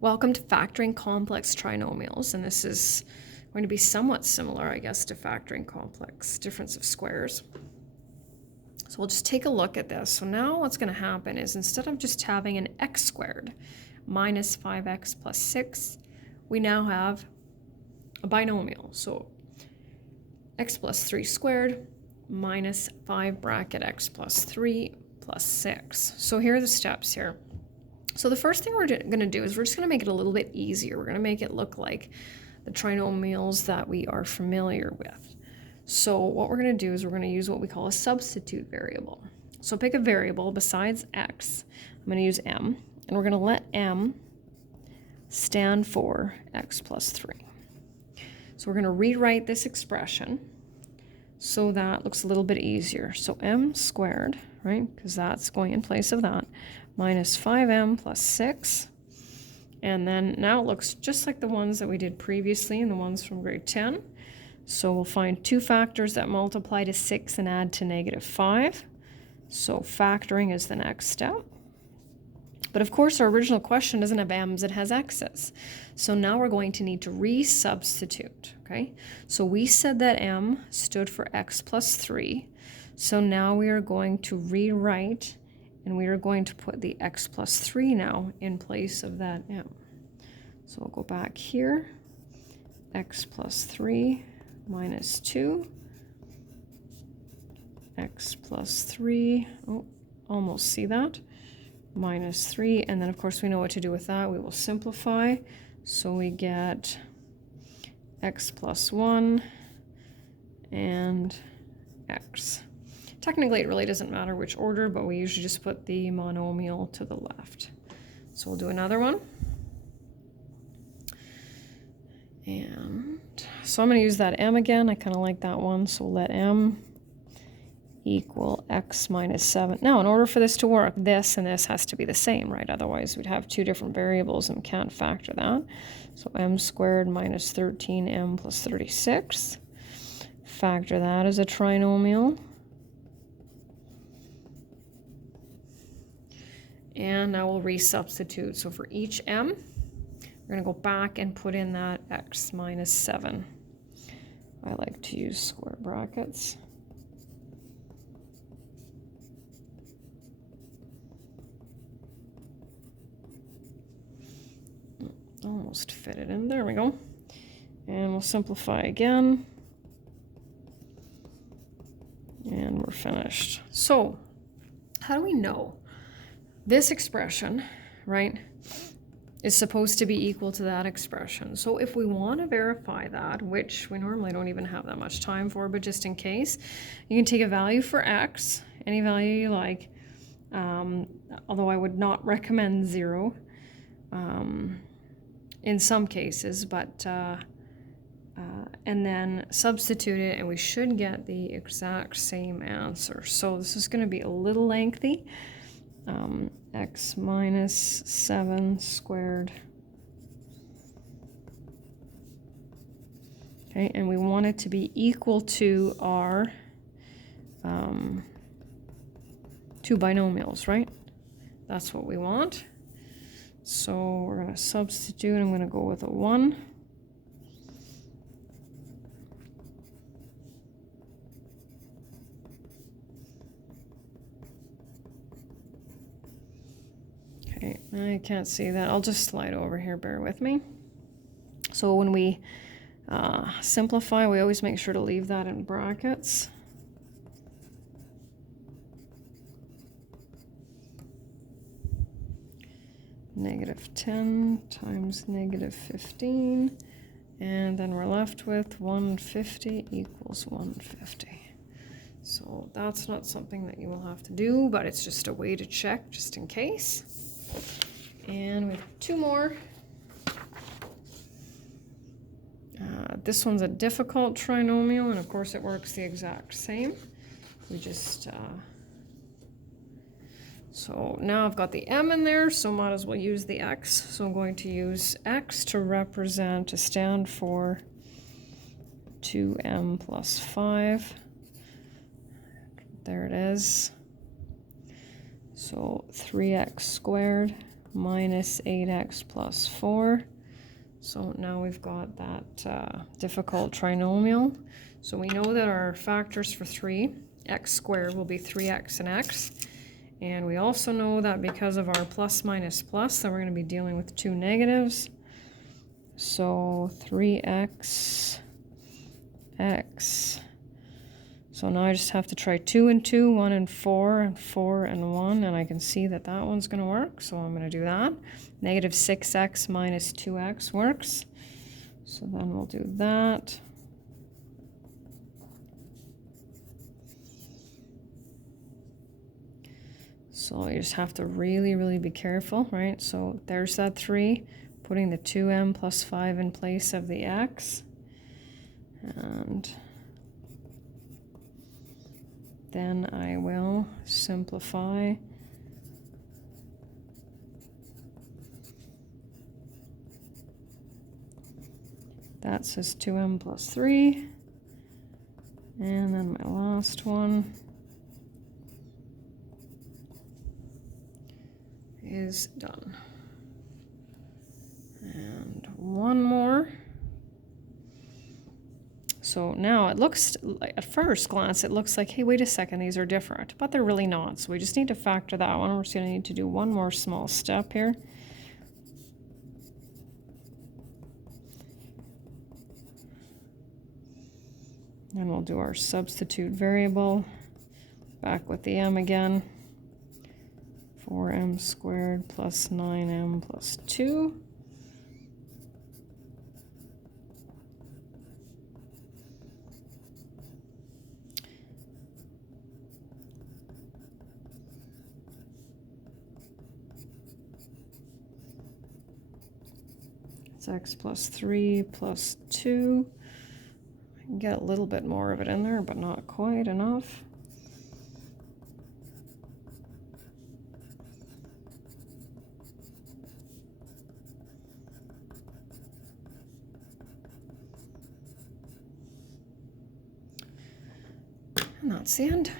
Welcome to factoring complex trinomials, and this is going to be somewhat similar, I guess, to factoring complex difference of squares. So we'll just take a look at this. So now what's going to happen is instead of just having an x squared minus 5x plus 6, we now have a binomial. So x plus 3 squared minus 5 bracket x plus 3 plus 6. So here are the steps here. So the first thing we're going to do is we're just going to make it a little bit easier. We're going to make it look like the trinomials that we are familiar with. So what we're going to do is we're going to use what we call a substitute variable. So pick a variable besides x. I'm going to use m, and we're going to let m stand for x plus 3. So we're going to rewrite this expression so that looks a little bit easier. So m squared, right, because that's going in place of that, minus 5m plus 6. And then now it looks just like the ones that we did previously and the ones from grade 10. So we'll find two factors that multiply to 6 and add to negative 5. So factoring is the next step. But of course, our original question doesn't have m's, it has x's. So now we're going to need to resubstitute, okay? So we said that m stood for x plus 3. So now we are going to rewrite, and we are going to put the x plus 3 now in place of that m. So we'll go back here, x plus 3 minus 2, x plus 3, oh, almost see that, minus 3, and then of course we know what to do with that. We will simplify, so we get x plus 1 and x. Technically it really doesn't matter which order, but we usually just put the monomial to the left. So we'll do another one. And so I'm going to use that m again. I kind of like that one, so we'll let m equal x minus 7. Now, in order for this to work, this and this has to be the same, right? Otherwise, we'd have two different variables and we can't factor that. So m squared minus 13m plus 36. Factor that as a trinomial. And now we'll resubstitute. So for each m, we're going to go back and put in that x minus 7. I like to use square brackets. Almost fit it in. There we go. And we'll simplify again. And we're finished. So, how do we know this expression, right, is supposed to be equal to that expression? So if we want to verify that, which we normally don't even have that much time for, but just in case, you can take a value for x, any value you like, although I would not recommend 0 in some cases, but and then substitute it, and we should get the exact same answer. So this is going to be a little lengthy. X minus 7 squared. Okay, and we want it to be equal to our two binomials, right? That's what we want. So we're going to substitute. I'm going to go with a 1. Okay, I can't see that. I'll just slide over here, bear with me. So when we simplify, we always make sure to leave that in brackets. Negative 10 times negative 15, and then we're left with 150 equals 150. So that's not something that you will have to do, but it's just a way to check just in case. And we have two more. This one's a difficult trinomial, and of course it works the exact same. We just so now I've got the m in there, so might as well use the x. So I'm going to use x to stand for 2m plus 5. There it is. So 3x squared minus 8x plus 4. So now we've got that difficult trinomial. So we know that our factors for 3, x squared, will be 3x and x. And we also know that because of our plus minus plus, that we're going to be dealing with two negatives. So 3x, x. So now I just have to try 2 and 2, 1 and 4, and 4 and 1, and I can see that that one's going to work, so I'm going to do that. Negative 6x minus 2x works. So then we'll do that. So you just have to really, really be careful, right? So there's that 3, putting the 2m plus 5 in place of the x. And then I will simplify. That says 2m plus 3. And then my last one is done. And one more. So now it looks, at first glance, it looks like, hey, wait a second, these are different, but they're really not. So we just need to factor that one. We're just going to need to do one more small step here. And we'll do our substitute variable, back with the m again. 4m squared plus 9m plus 2. It's x plus 3 plus 2. I can get a little bit more of it in there, but not quite enough. And that's the end.